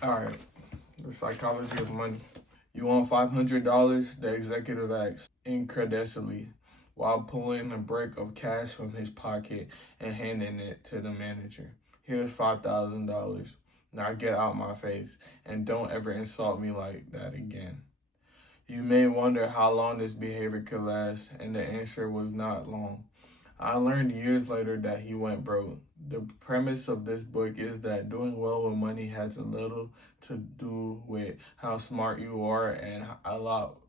All right, the psychology of money. You want $500? The executive asks incredulously while pulling a brick of cash from his pocket and handing it to the manager. Here's $5,000. Now get out my face and don't ever insult me like that again. You may wonder how long this behavior could last, and the answer was not long. I learned years later that he went broke. The premise of this book is that doing well with money has a little to do with how smart you are and a lot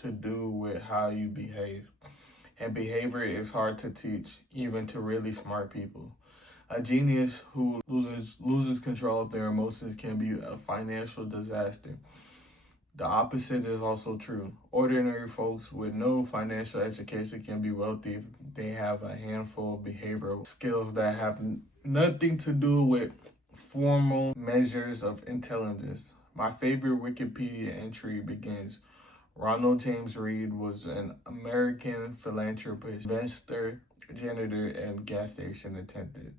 to do with how you behave. And behavior is hard to teach, even to really smart people. A genius who loses control of their emotions can be a financial disaster. The opposite is also true. Ordinary folks with no financial education can be wealthy if they have a handful of behavioral skills that have nothing to do with formal measures of intelligence. My favorite Wikipedia entry begins: Ronald James Reed was an American philanthropist, investor, janitor, and gas station attendant.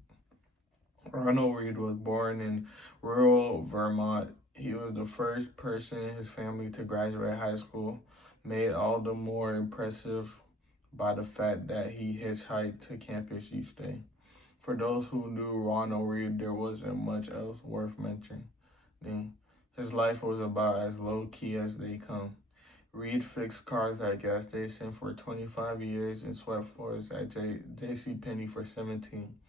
Ronald Reed was born in rural Vermont. He was the first person in his family to graduate high school, made all the more impressive by the fact that he hitchhiked to campus each day. For those who knew Ronald Reed, there wasn't much else worth mentioning. His life was about as low key as they come. Reed fixed cars at gas station for 25 years and swept floors at J.C. Penney for 17.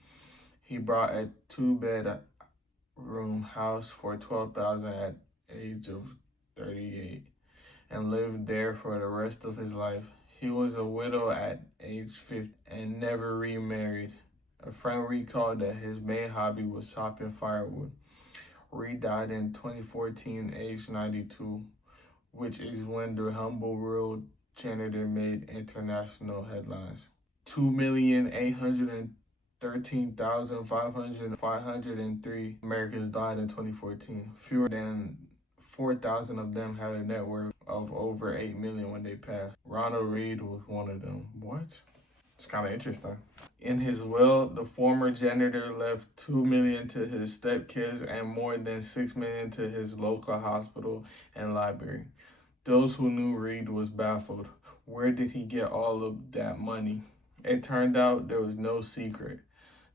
He bought a two-bedroom house for 12,000 at age of 38 and lived there for the rest of his life. He was a widow at age 50 and never remarried. A friend recalled that his main hobby was chopping firewood. Reed died in 2014, aged 92, which is when the humble rural janitor made international headlines. 2,813,503 Americans died in 2014. Fewer than 4,000 of them had a net worth of over 8 million when they passed. Ronald Reed was one of them. What? It's kind of interesting. In his will, the former janitor left 2 million to his stepkids and more than 6 million to his local hospital and library. Those who knew Reed was baffled. Where did he get all of that money? It turned out there was no secret.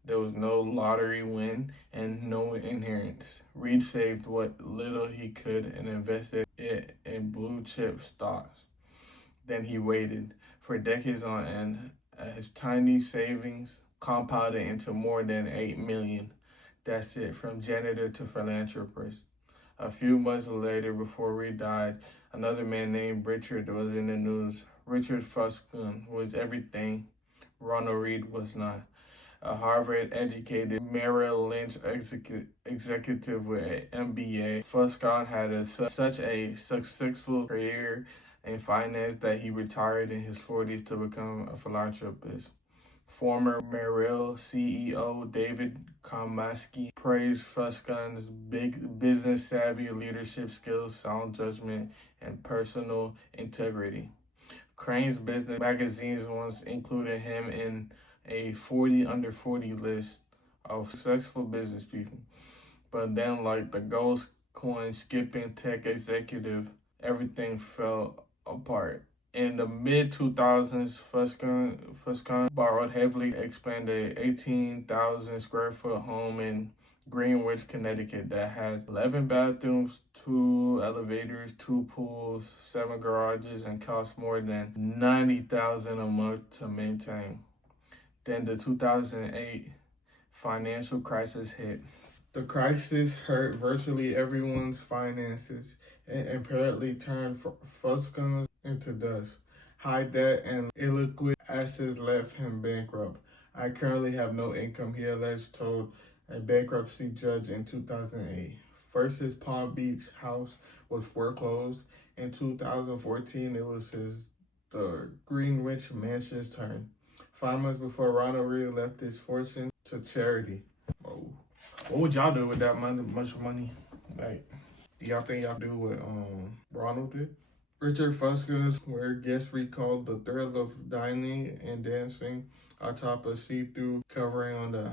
There was no lottery win and no inheritance. Reed saved what little he could and invested it in blue chip stocks. Then he waited for decades on end. His tiny savings compounded into more than 8 million. That's it, from janitor to philanthropist. A few months later, before Reed died, another man named Richard was in the news. Richard Fuscon was everything Ronald Reed was not. A Harvard-educated Merrill Lynch executive with an MBA, Fuscon had such a successful career in finance that he retired in his 40s to become a philanthropist. Former Merrill CEO David Komatsky praised Fuscon's big business savvy, leadership skills, sound judgment, and personal integrity. Crain's business magazines once included him in a 40 under 40 list of successful business people. But then, like the ghost coin skipping tech executive, everything fell apart. In the mid 2000s, Fuscon borrowed heavily, expanded 18,000 square foot home in Greenwich, Connecticut that had 11 bathrooms, 2 elevators, 2 pools, 7 garages, and cost more than $90,000 a month to maintain. Then the 2008 financial crisis hit. The crisis hurt virtually everyone's finances and apparently turned Fuscon into dust. High debt and illiquid assets left him bankrupt. I currently have no income, he alleged, told a bankruptcy judge in 2008. First, his Palm Beach house was foreclosed. In 2014, it was the Greenwich mansion's turn. 5 months before Ronald Reed left his fortune to charity. Whoa. What would y'all do with that much money? Like, do y'all think y'all do what Ronald did? Richard Fuscon, where guests recalled the thrill of dining and dancing atop a see-through covering on the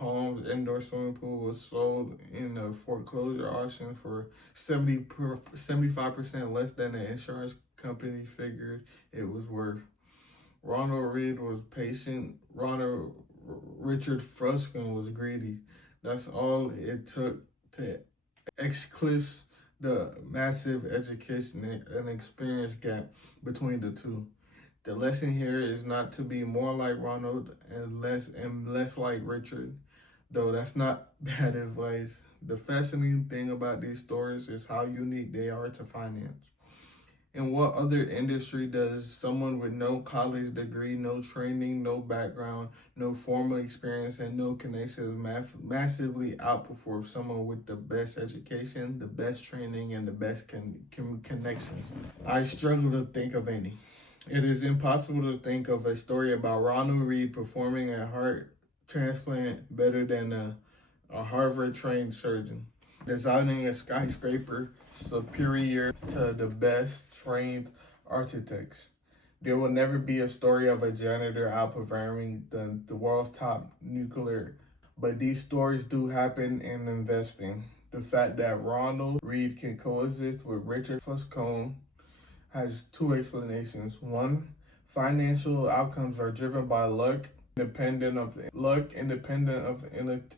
home's indoor swimming pool was sold in a foreclosure auction for 75% less than the insurance company figured it was worth. Ronald Reed was patient. Richard Fuscon was greedy. That's all it took to eclipse the massive education and experience gap between the two. The lesson here is not to be more like Ronald and less like Richard, though that's not bad advice. The fascinating thing about these stories is how unique they are to finance. In what other industry does someone with no college degree, no training, no background, no formal experience, and no connections massively outperform someone with the best education, the best training, and the best connections? I struggle to think of any. It is impossible to think of a story about Ronald Reed performing a heart transplant better than a Harvard-trained surgeon, designing a skyscraper superior to the best trained architects. There will never be a story of a janitor outperforming the world's top nuclear, but these stories do happen in investing. The fact that Ronald Reed can coexist with Richard Fuscon has two explanations. One, financial outcomes are driven by luck, independent of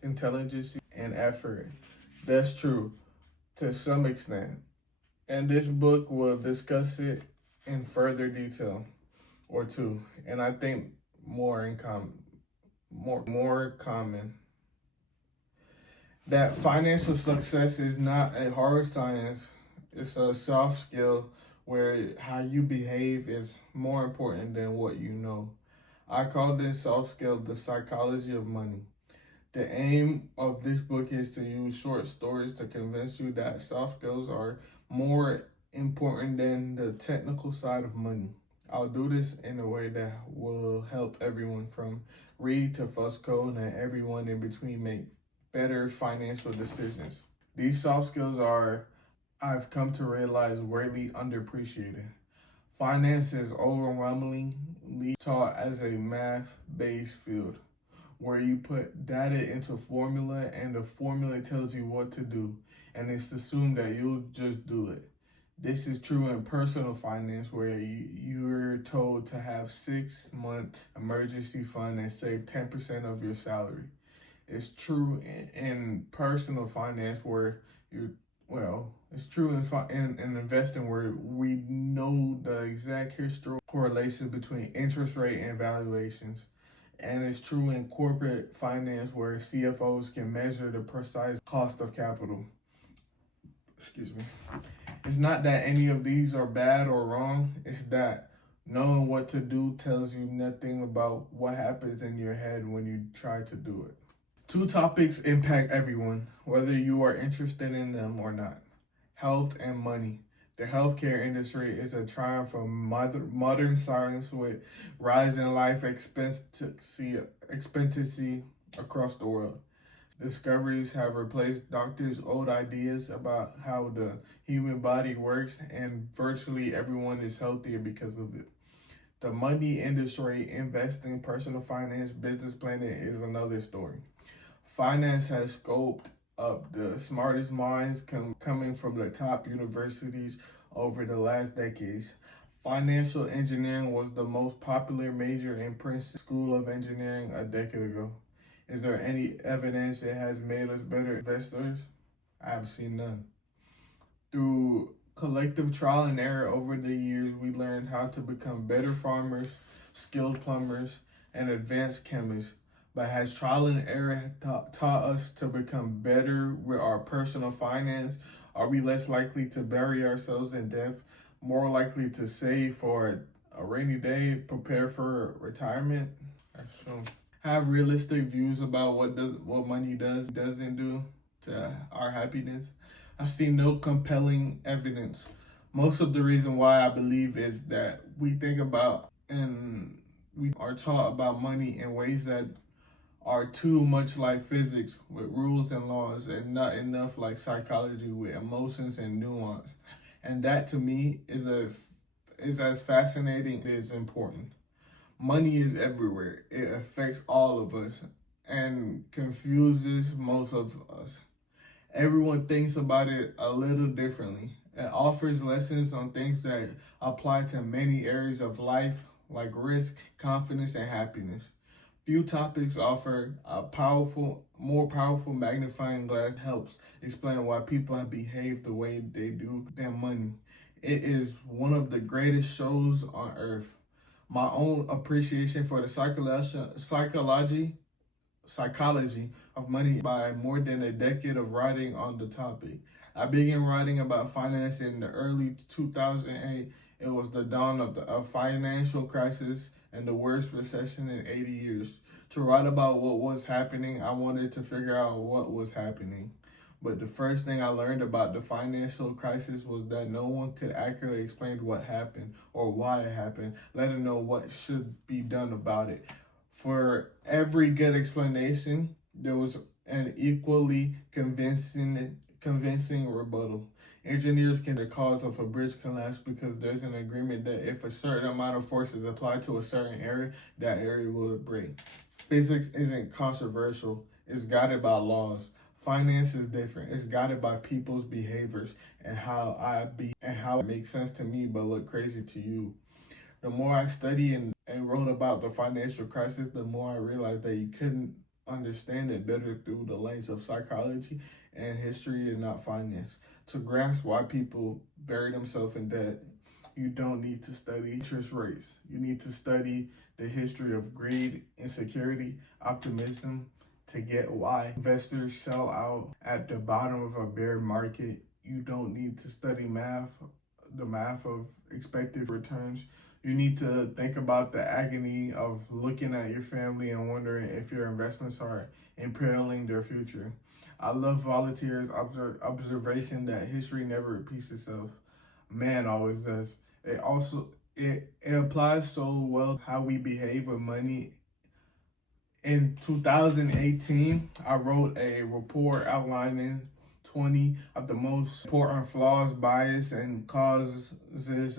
intelligence and effort. That's true to some extent, and this book will discuss it in further detail or two, and I think more common. That financial success is not a hard science; it's a soft skill where how you behave is more important than what you know. I call this soft skill the psychology of money. The aim of this book is to use short stories to convince you that soft skills are more important than the technical side of money. I'll do this in a way that will help everyone from Reed to Fusco and everyone in between make better financial decisions. These soft skills are, I've come to realize, greatly underappreciated. Finance is overwhelmingly taught as a math-based field, where you put data into a formula and the formula tells you what to do, and it's assumed that you'll just do it. This is true in personal finance, where you're told to have 6-month emergency fund and save 10% of your salary. It's true in personal finance where it's true in investing where we know the exact historical correlation between interest rate and valuations. And it's true in corporate finance where CFOs can measure the precise cost of capital. Excuse me. It's not that any of these are bad or wrong. It's that knowing what to do tells you nothing about what happens in your head when you try to do it. Two topics impact everyone, whether you are interested in them or not: health and money. The healthcare industry is a triumph of modern science with rising life expectancy across the world. Discoveries have replaced doctors' old ideas about how the human body works, and virtually everyone is healthier because of it. The money industry, investing, personal finance, business planning is another story. Finance has scoped up the smartest minds coming from the top universities over the last decades. Financial engineering was the most popular major in Princeton School of Engineering a decade ago. Is there any evidence it has made us better investors? I have seen none. Through collective trial and error over the years, we learned how to become better farmers, skilled plumbers, and advanced chemists. But has trial and error taught us to become better with our personal finance? Are we less likely to bury ourselves in debt, more likely to save for a rainy day, prepare for retirement? That's true. Have realistic views about what money doesn't do to our happiness. I've seen no compelling evidence. Most of the reason why I believe is that we think about and we are taught about money in ways that are too much like physics with rules and laws, and not enough like psychology with emotions and nuance. And that to me is as fascinating as important. Money is everywhere. It affects all of us. and confuses most of us. Everyone thinks about it a little differently. It offers lessons on things that apply to many areas of life, like risk, confidence, and happiness. Few topics offer a more powerful magnifying glass helps explain why people have behaved the way they do their money. It is one of the greatest shows on earth. My own appreciation for the psychology of money by more than a decade of writing on the topic. I began writing about finance in the early 2008. It was the dawn of a financial crisis and the worst recession in 80 years. To write about what was happening, I wanted to figure out what was happening. But the first thing I learned about the financial crisis was that no one could accurately explain what happened or why it happened, let alone know what should be done about it. For every good explanation, there was an equally convincing rebuttal. Engineers can the cause of a bridge collapse because there's an agreement that if a certain amount of force is applied to a certain area, that area will break. Physics isn't controversial, it's guided by laws. Finance is different. It's guided by people's behaviors and how it makes sense to me but look crazy to you. The more I studied and wrote about the financial crisis, the more I realized that you couldn't understand it better through the lens of psychology and history and not finance. To grasp why people bury themselves in debt, you don't need to study interest rates. You need to study the history of greed, insecurity, optimism to get why investors sell out at the bottom of a bear market. You don't need to study the math of expected returns. You need to think about the agony of looking at your family and wondering if your investments are imperiling their future. I love Voltaire's observation that history never repeats itself. Man always does. It applies so well how we behave with money. In 2018, I wrote a report outlining 20 of the most important flaws, bias, and causes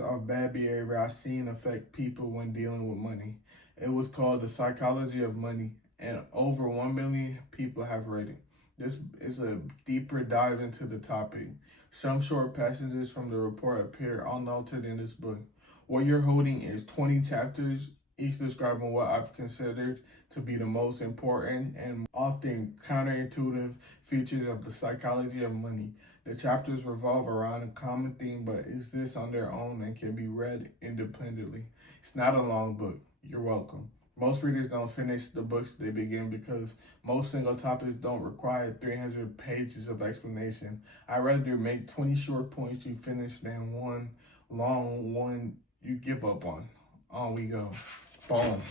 of bad behavior I've seen affect people when dealing with money. It was called The Psychology of Money, and over 1 million people have read it. This is a deeper dive into the topic. Some short passages from the report appear unaltered in this book. What you're holding is 20 chapters, each describing what I've considered to be the most important and often counterintuitive features of the psychology of money. The chapters revolve around a common theme, but exist on their own and can be read independently. It's not a long book. You're welcome. Most readers don't finish the books they begin because most single topics don't require 300 pages of explanation. I'd rather make 20 short points you finish than one long one you give up on. On we go. Boom.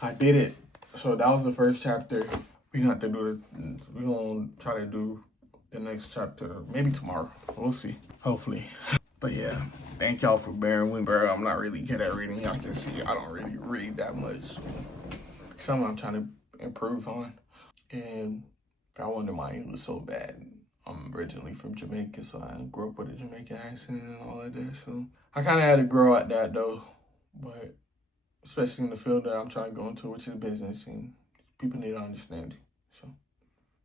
I did it. So that was the first chapter. We're gonna try to do the next chapter maybe tomorrow. We'll see. Hopefully. But yeah, thank y'all for bearing with me, bro. I'm not really good at reading. Y'all can see I don't really read that much. Something I'm trying to improve on. And I wonder my English so bad. I'm originally from Jamaica, so I grew up with a Jamaican accent and all of that. So I kind of had to grow at that though. But especially in the field that I'm trying to go into, which is business, and people need to understand. So,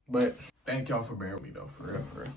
but thank y'all for bearing with me though, for real, for real.